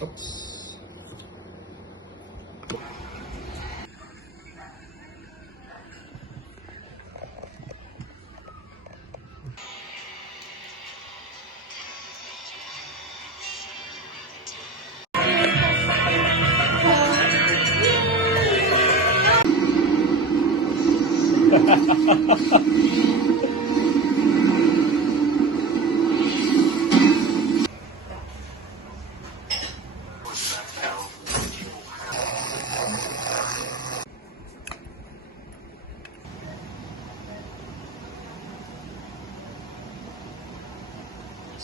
Oops.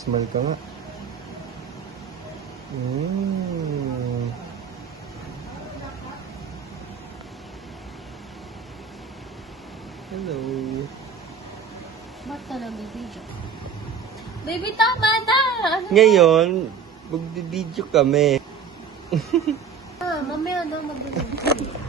Smile ka nga. Hello. Ba't ka nag-video? Baby, tama na! Ngayon, magbibideo kami. Mamaya na mag-video.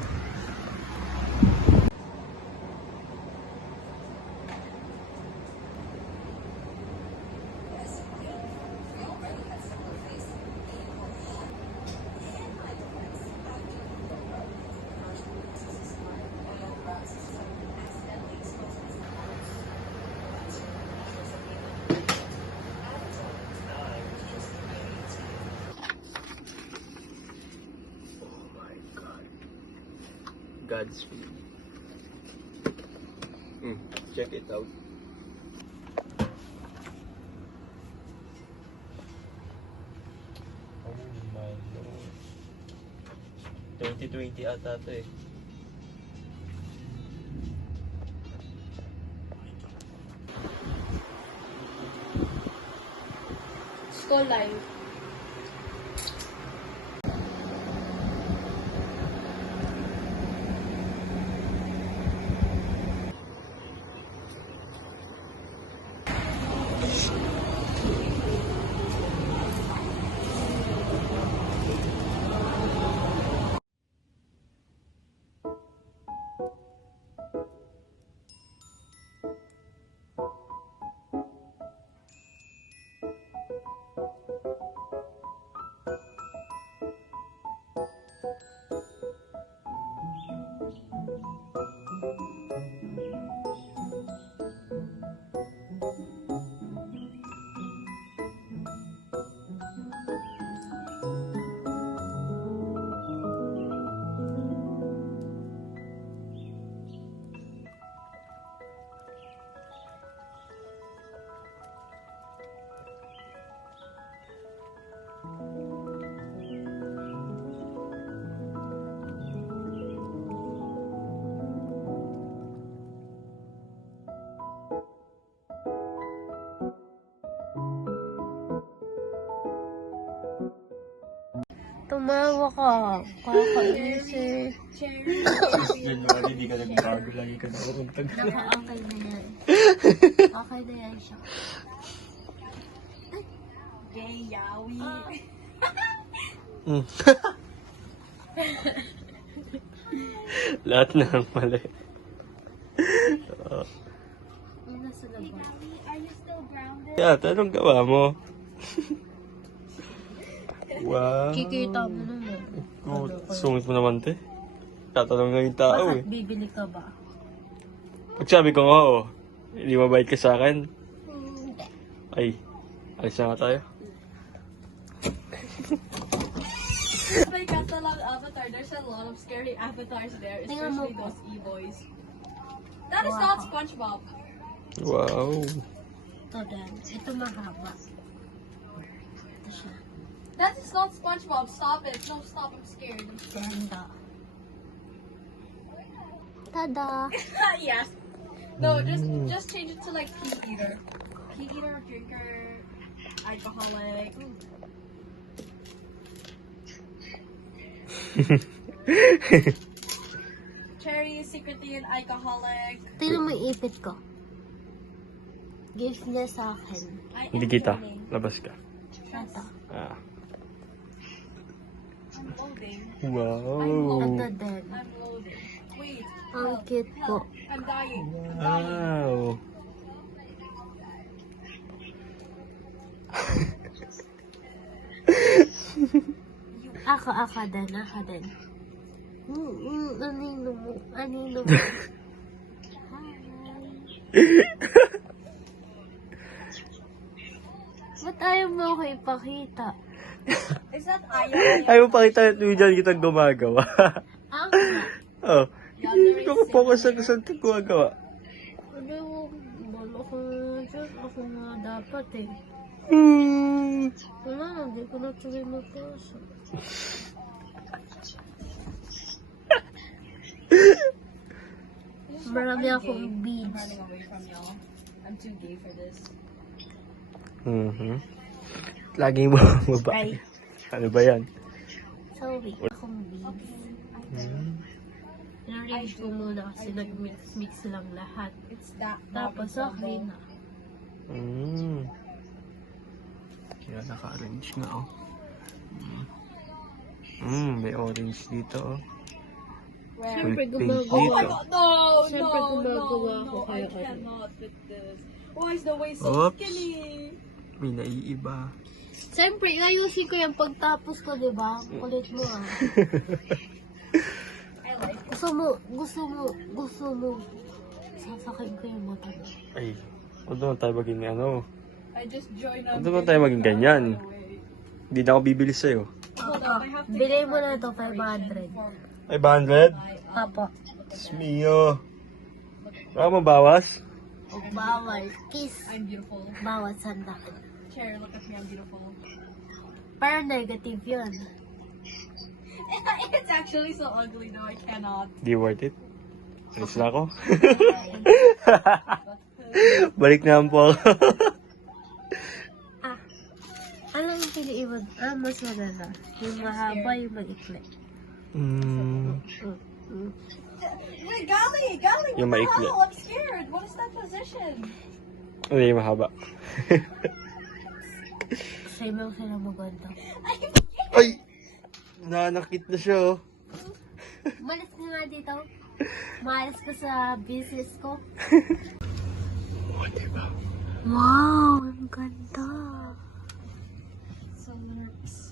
God's will. Check it out. Oh my Lord. 2020 ata ito eh. School life. Tumawa ka. Kakainis. January, hindi ka nagbago. Lagi ka nakauntag. Naka-okay na yan. Okay na yan siya. Gay, yawi. Lahat na ang mali. Yung nasa labas. Are you still grounded? Kaya, anong gawa mo? Wow. Kikita mo naman. Oh, sungit mo naman, te. Tatanong nga yung tao eh. Bakit bibili ka ba? Pag sabi ko nga, oh, hindi mabait ka sa akin. Ay, alis na nga tayo. My catalog avatar, there's a lot of scary avatars there, Tingnan mo especially po. those e-boys. That is Wow. not SpongeBob. Wow. Ito din. Ito mahaba. Ito siya. That is not SpongeBob. Stop it. No, stop. I'm scared. Ganda. Tada! Yes. No, just change it to like pea eater. Pea eater, drinker, alcoholic. Cherry, secretly an alcoholic. Tingnan mo yung ipit ko. Gift niya sa akin. I am Hindi kita. loading. Labas ka. Ito. Ah. I'm loading. Wow. Ito din. I'm loading. Wait. Ang cute po. I'm dying. Wow. Ako din. Anino mo. Ba't ayaw mo ako ipakita? Is that ayaw? Ayaw mo pakita at dyan kitang gumagawa. Ako. Oh. Hindi ko focus sa saan ito gumagawa. Ano mo, bala ko dyan. Ako nga dapat eh. Wala, hindi ko na tuloy magpasa. Marami akong beads. Running away from y'all. I'm too gay for this. Laging mo babae. Ano ba yan? Sorry, akong beads. Narinig ko muna kasi nag-mix lang lahat. It's that. Tapos okay na. Kaya naka-orange nga oh. May orange dito oh. Siyempre Pink gumagawa. dito. Siyempre gumagawa ako I kaya cannot with this. Why is the waist so Oops. skinny? May naiiba. Siyempre, ayusin ko yung pagtapos ko, di ba? Kulit mo ah. I like it. Gusto mo. Sasakin ko yung mata mo. Ay, huwag naman tayo maging ano. I just joined Huwag naman tayo maging ganyan. Hindi na ako bibili sa'yo. Hold on, I have to Bilay mo na ito, 500. 500? Papa. Smio. Baka mabawas? O bawal. Kiss. I'm beautiful. Bawal sandaan. Cherry, look at me, I'm beautiful. Pero negative yun. It's actually so ugly though, I cannot. Di worth it. Alis na ako. Balik na po ako. Ano yung piliin mo? Mas maganda. Yung mahaba, yung mag-ikli. Wait, Gali, what Yung the maikli. hell? I'm scared. What is that position? Hindi, mahaba. Sa'yo mo sila maganda. Ay! Nanakit na siya oh. Malis ka nga dito. Malis ka sa business ko. Wow, ang ganda. So nervous.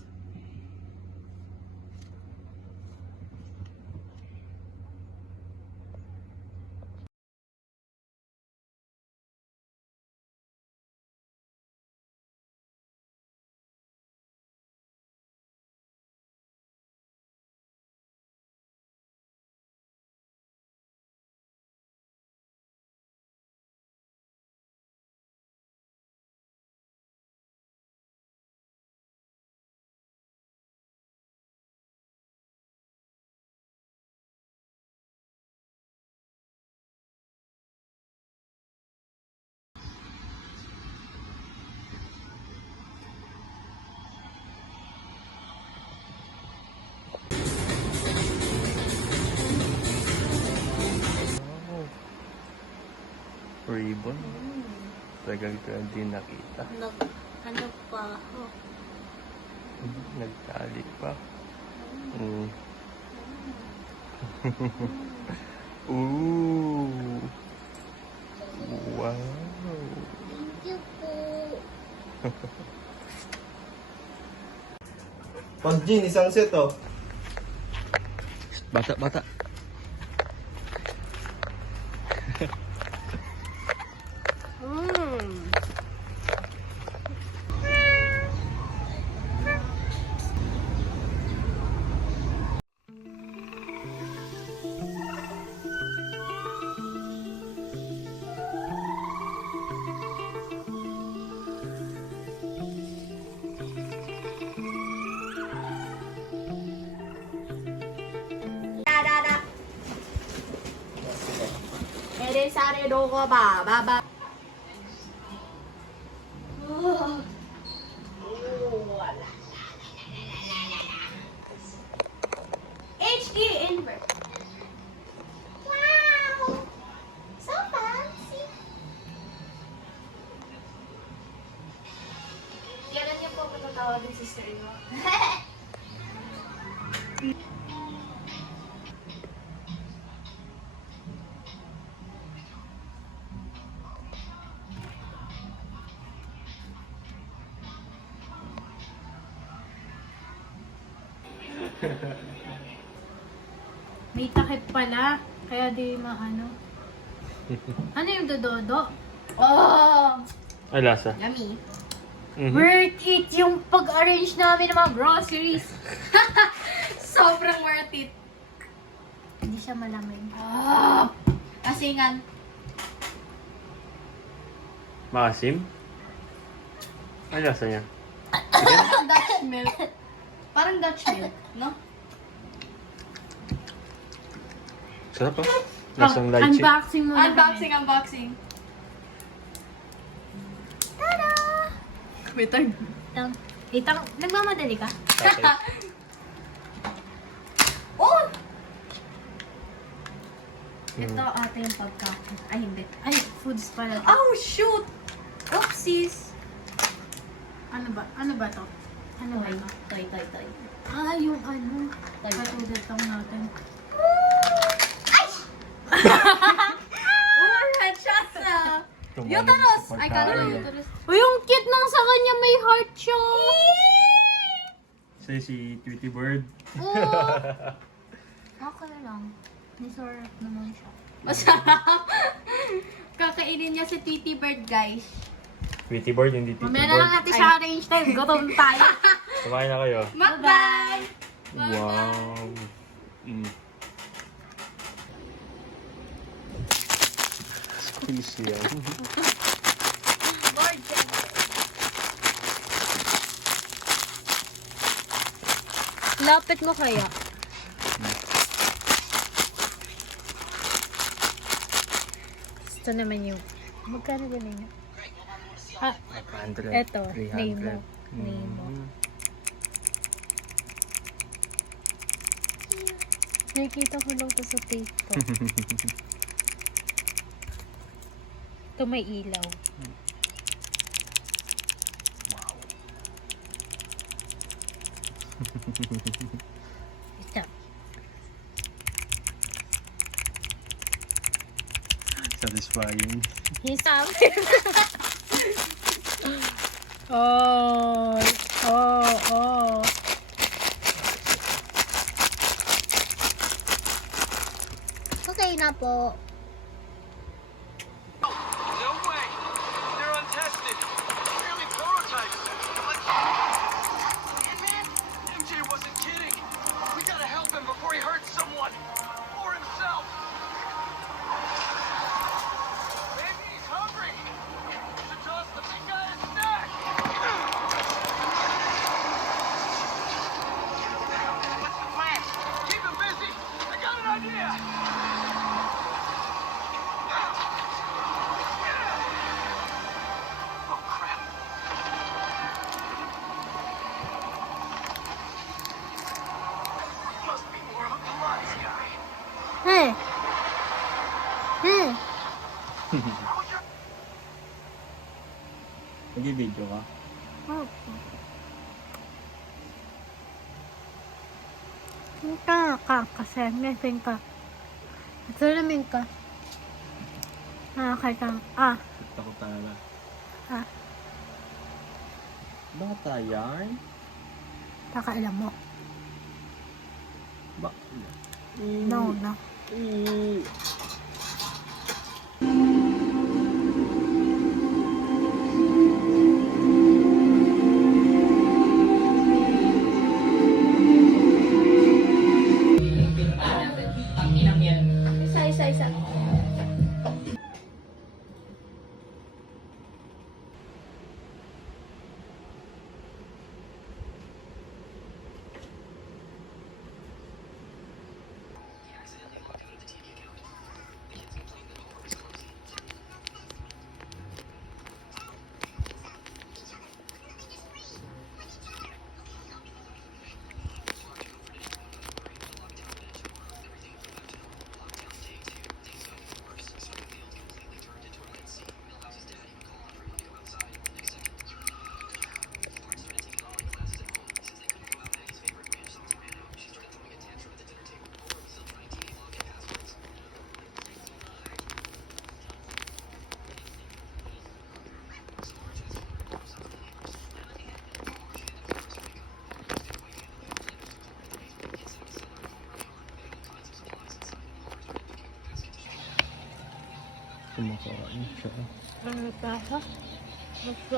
Ribbon. Tagal ko hindi nakita. Ano pa ako? Nagtali pa. Ooh. Wow. Thank you po. Pag Jean, isang set oh. Bata. HD invert. Wow! So fancy. Kailan niyo po matatawagin sister mo? May takip pala. Kaya di maano. Ano yung dododo? Oh! Ay, lasa. Yummy. Mhm. Worth it yung pag-arrange namin ng mga groceries. Sobrang worth it. Hindi siya malamig. Ah! Kasingan. Maasim? Ay, lasa niya. Dutch milk. Parang Dutch milk, no? Sarap ah. Lasang lychee. Unboxing muna Unboxing, unboxing. Tada! Wait, time. Itang, nagmamadali ka? Okay. Oh! Ito ata yung pagkain. Ay, hindi. Ay, foods pala. Oh, shoot! Oopsies! Ano ba? Ano ba to? Ano ba Toy, to? toy, toy, toy. Ah, yung ano. Toy. Katulad lang natin. Oh, headshots ah! Uterus! I got it. Uterus. Uy, yung cute nung sa kanya may heart siya. Say si Tweety Bird. Oh. Okay lang. Nisarap naman siya. Masarap. Kakainin niya si Tweety Bird, guys. Tweety Bird, hindi Tweety Mamaya na lang Bird. natin siya arrange time. Gutom tayo. Kumain na kayo. Bye-bye! Wow. Mm. Squeeze yan. Lapit mo kaya. Ito naman yung... Magkano ba yun? Ah, 500. eto. 300. Nemo. Nemo. Mm. Nakikita ko lang to sa TikTok. Ito may ilaw. Ito. Satisfying. Yung sa amin. Oh. Oh. Oh. Okay na po. No way! They're untested! Barely prototypes! Let's... Hey, man! MJ wasn't kidding! We gotta help him before he hurts someone! Or himself! Maybe he's hungry! Should toss the big guy a snack! What's the plan? Keep him busy! I got an idea! Oh, crap. Must be more of a Pilates guy. Hey. Hey. Nag-video ka? Oh. Hinta ka kasi may ka. Salamin ka. Kaya kang, Takot talaga. Ah. Bata yan? pakaalam mo. Ba? No, no. Isa. Ano siya? Ano tayo? Gusto.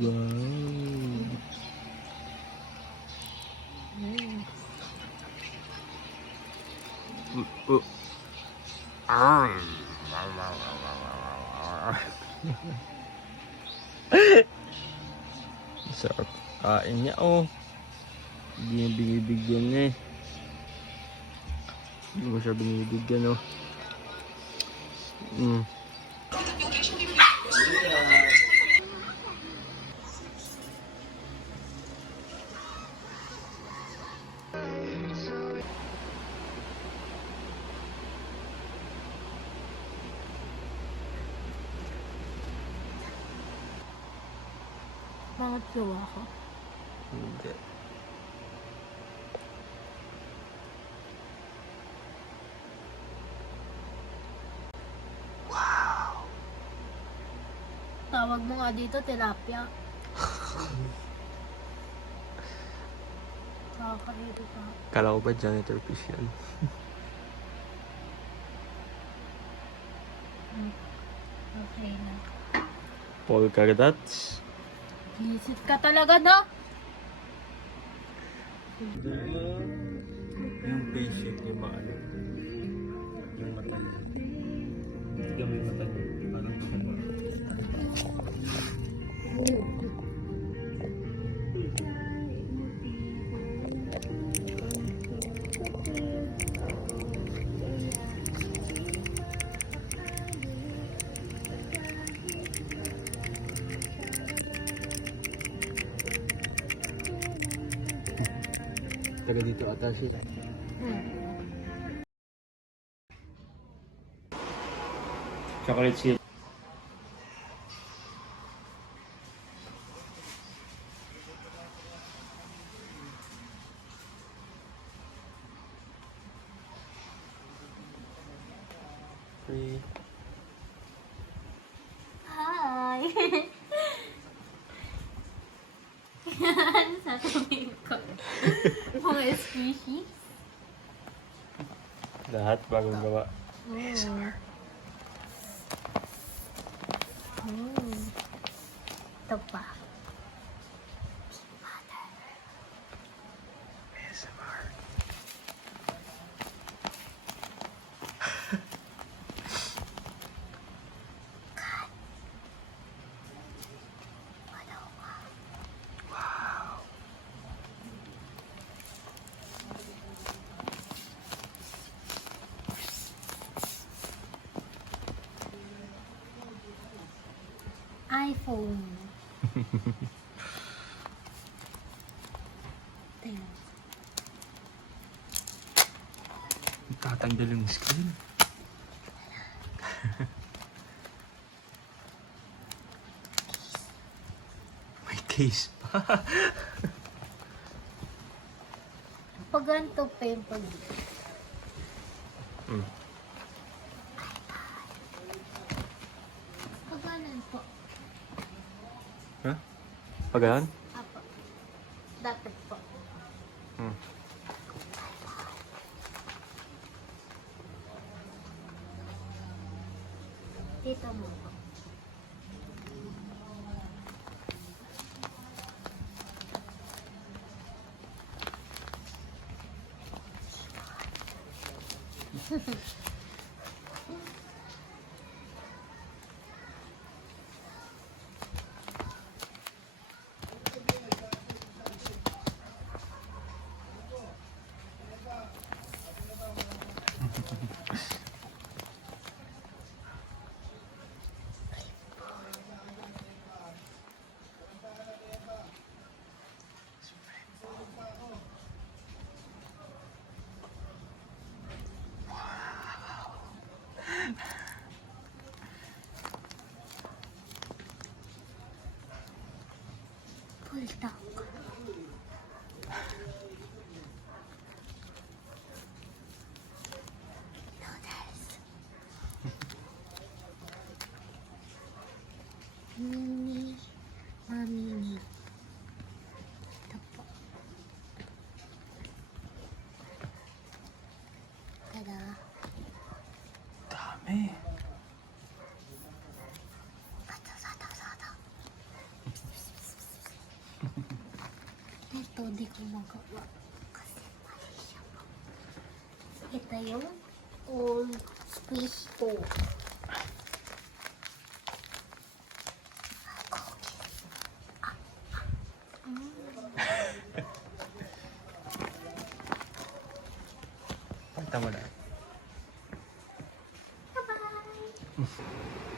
Wow. Sarap kain niya, oh. Hindi niya binibigyan niya eh. Hindi mo siya binibigyan, oh. Mm. Bakit gawa ko? Hindi. Tawag mo nga dito, tilapia. Nakakahirit ka. Kala ko ba janitor fish yan? Okay na. Polka dots. Visit ka talaga, no? Yung face shape niya maano. Yung mata niya. Tignan mo yung mata niya. Parang tumanda. Taga dito ata siya. Chocolate chip. Free. Hi! Ano sasabihin ko? Mga squishy? Lahat bagong gawa. Ito pa. ASMR. iPhone. Tingnan. Tatanggal yung screen. May case pa. Pag ganito pimple. Hmm. Pag ganun po. Ha? Pagahan? Apo. Dapat po. Hmm. Dito mo po. Full tank. Noodles. Mini. Mini. Ito po. Eh. Ito, di ko magawa. Kasi mali siya po. Ito yung old squeeze ko. Pakita mo na. Bye-bye!